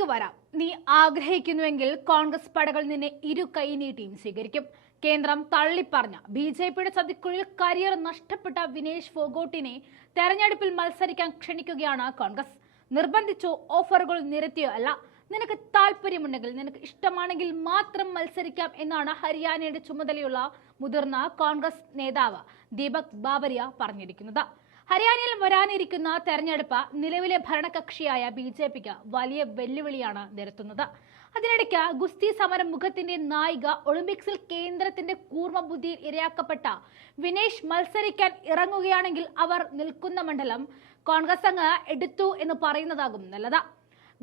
നിനക്ക് വരാം. നീ ആഗ്രഹിക്കുന്നുവെങ്കിൽ കോൺഗ്രസ് പടകൾ നിന്നെ ഇരു കൈ നീട്ടിയും സ്വീകരിക്കും. കേന്ദ്രം തള്ളിപ്പറഞ്ഞ ബി ജെ പിയുടെ ചതിക്കുള്ളിൽ കരിയർ നഷ്ടപ്പെട്ട വിനേഷ് ഫോഗോട്ടിനെ തെരഞ്ഞെടുപ്പിൽ മത്സരിക്കാൻ ക്ഷണിക്കുകയാണ് കോൺഗ്രസ്. നിർബന്ധിച്ചോ ഓഫറുകൾ നിരത്തിയോ അല്ല. നിനക്ക് താല്പര്യമുണ്ടെങ്കിൽ നിനക്ക് ഇഷ്ടമാണെങ്കിൽ മാത്രം മത്സരിക്കാം എന്നാണ് ഹരിയാനയുടെ ചുമതലയുള്ള മുതിർന്ന കോൺഗ്രസ് നേതാവ് ദീപക് ബാബരിയ പറഞ്ഞിരിക്കുന്നത്. ഹരിയാനയിൽ വരാനിരിക്കുന്ന തെരഞ്ഞെടുപ്പ് നിലവിലെ ഭരണകക്ഷിയായ ബി ജെ പിക്ക് വലിയ വെല്ലുവിളിയാണ് നിരത്തുന്നത്. അതിനിടയ്ക്ക് ഗുസ്തി സമരം മുഖത്തിന്റെ നായിക ഒളിമ്പിക്സിൽ കേന്ദ്രത്തിന്റെ കൂർമ്മ ബുദ്ധിയിൽ ഇരയാക്കപ്പെട്ട വിനേഷ് മത്സരിക്കാൻ ഇറങ്ങുകയാണെങ്കിൽ അവർ നിൽക്കുന്ന മണ്ഡലം കോൺഗ്രസ് അങ്ങ് എടുത്തു എന്ന് പറയുന്നതാകും നല്ലത്.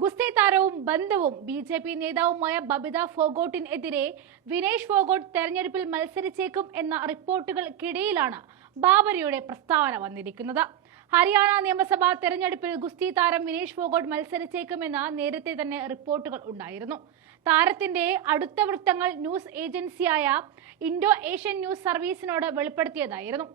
ഗുസ്തി താരവും ബന്ധവും ബി ജെ പി നേതാവുമായ ബബിത ഫോഗോട്ടിനെതിരെ വിനേഷ് ഫോഗോട്ട് തെരഞ്ഞെടുപ്പിൽ മത്സരിച്ചേക്കും എന്ന റിപ്പോർട്ടുകൾക്കിടയിലാണ് ബാബരിയുടെ പ്രസ്താവന വന്നിരിക്കുന്നത്. ഹരിയാന നിയമസഭാ തെരഞ്ഞെടുപ്പിൽ ഗുസ്തി താരം വിനേഷ് ഫോഗോട്ട് മത്സരിച്ചേക്കുമെന്ന് നേരത്തെ തന്നെ റിപ്പോർട്ടുകൾ ഉണ്ടായിരുന്നു. താരത്തിന്റെ അടുത്ത വൃത്തങ്ങൾ ന്യൂസ് ഏജൻസിയായ ഇൻഡോ ഏഷ്യൻ ന്യൂസ് സർവീസിനോട് വെളിപ്പെടുത്തിയതായിരുന്നു.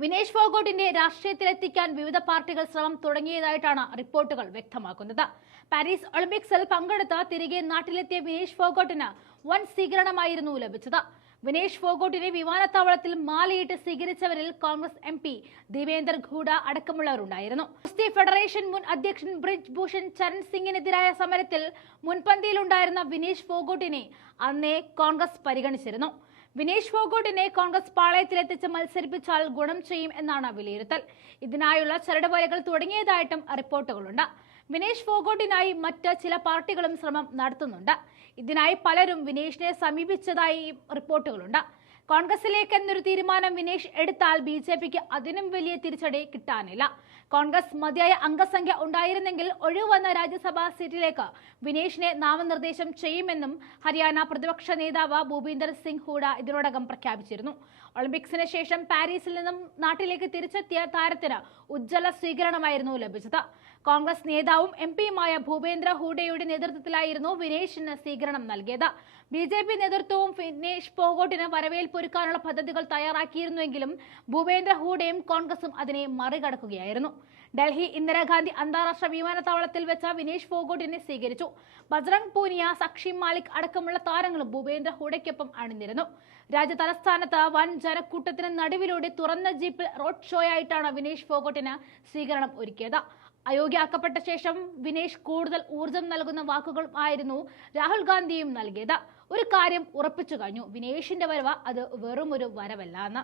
വിനേഷ് ഫോഗോട്ടിന്റെ രാഷ്ട്രീയത്തിലെത്തിക്കാൻ വിവിധ പാർട്ടികൾ ശ്രമം തുടങ്ങിയതായിട്ടാണ് റിപ്പോർട്ടുകൾ വ്യക്തമാക്കുന്നത്. പാരീസ് ഒളിമ്പിക്സിൽ പങ്കെടുത്ത തിരികെ നാട്ടിലെത്തിയ വിനേഷ് ഫോഗോട്ടിന് വൻ സ്വീകരണമായിരുന്നു ലഭിച്ചത്. വിനേഷ് ഫോഗോട്ടിനെ വിമാനത്താവളത്തിൽ മാലയിട്ട് സ്വീകരിച്ചവരിൽ Congress M P Devender Hooda അടക്കമുള്ളവരുണ്ടായിരുന്നു. കുസ്തി ഫെഡറേഷൻ മുൻ അധ്യക്ഷൻ ബ്രിജ് ഭൂഷൺ ചരൺ സിംഗിനെതിരായ സമരത്തിൽ മുൻപന്തിയിലുണ്ടായിരുന്ന വിനേഷ് ഫോഗോട്ടിനെ അന്നേ കോൺഗ്രസ് പരിഗണിച്ചിരുന്നു. വിനേഷ് ഫോഗോട്ടിനെ കോൺഗ്രസ് പാളയത്തിലെത്തിച്ച് മത്സരിപ്പിച്ചാൽ ഗുണം ചെയ്യും എന്നാണ് വിലയിരുത്തൽ. ഇതിനായുള്ള ചരടുവലകൾ തുടങ്ങിയതായിട്ടും റിപ്പോർട്ടുകളുണ്ട്. വിനേഷ് ഫോഗോട്ടിനായി മറ്റ് ചില പാർട്ടികളും ശ്രമം നടത്തുന്നുണ്ട്. ഇതിനായി പലരും വിനേഷിനെ സമീപിച്ചതായി റിപ്പോർട്ടുകളുണ്ട്. കോൺഗ്രസിലേക്ക് എന്നൊരു തീരുമാനം വിനേഷ് എടുത്താൽ ബി ജെ പിക്ക് അതിനും വലിയ തിരിച്ചടി കിട്ടാനില്ല. കോൺഗ്രസ് മതിയായ അംഗസംഖ്യ ഉണ്ടായിരുന്നെങ്കിൽ ഒഴിവന്ന രാജ്യസഭാ സീറ്റിലേക്ക് വിനേഷിനെ നാമനിർദ്ദേശം ചെയ്യുമെന്നും ഹരിയാന പ്രതിപക്ഷ നേതാവ് ഭൂപീന്ദർ സിംഗ് ഹൂഡ ഇതിനോടകം പ്രഖ്യാപിച്ചിരുന്നു. ഒളിമ്പിക്സിന് ശേഷം പാരീസിൽ നിന്നും നാട്ടിലേക്ക് തിരിച്ചെത്തിയ താരത്തിന് ഉജ്ജ്വല സ്വീകരണമായിരുന്നു ലഭിച്ചത്. കോൺഗ്രസ് നേതാവും എം പിയുമായ ഭൂപേന്ദ്ര ഹൂഡയുടെ നേതൃത്വത്തിലായിരുന്നു വിനേഷിന് സ്വീകരണം നൽകിയത്. ബി ജെ പി നേതൃത്വവും വിനേഷ് ഫോഗോട്ടിന് വരവേൽപ്പൊരുക്കാനുള്ള പദ്ധതികൾ തയ്യാറാക്കിയിരുന്നുവെങ്കിലും ഭൂപേന്ദ്ര ഹൂഡയും കോൺഗ്രസും അതിനെ മറികടക്കുകയായിരുന്നു. ഡൽഹി ഇന്ദിരാഗാന്ധി അന്താരാഷ്ട്ര വിമാനത്താവളത്തിൽ വെച്ച വിനേഷ് ഫോഗോട്ടിനെ സ്വീകരിച്ചു. ബജ്രംഗ് പൂനിയ സക്ഷി മാലിക് അടക്കമുള്ള താരങ്ങളും ഭൂപേന്ദ്ര ഹൂഡയ്ക്കൊപ്പം അണിനിരുന്നു. രാജ്യ തലസ്ഥാനത്ത് വൻ ജനക്കൂട്ടത്തിന് നടുവിലൂടെ തുറന്ന ജീപ്പിൽ റോഡ് ഷോയായിട്ടാണ് വിനേഷ് ഫോഗോട്ടിന് സ്വീകരണം ഒരുക്കിയത്. അയോഗ്യയാക്കപ്പെട്ട ശേഷം വിനേഷ് കൂടുതൽ ഊർജം നൽകുന്ന വാക്കുകളും ആയിരുന്നു രാഹുൽ ഗാന്ധിയും നൽകിയത്. ഒരു കാര്യം ഉറപ്പിച്ചു കഴിഞ്ഞു. വിനേഷിന്റെ വരവ് അത് വെറും ഒരു വരവല്ല എന്ന്.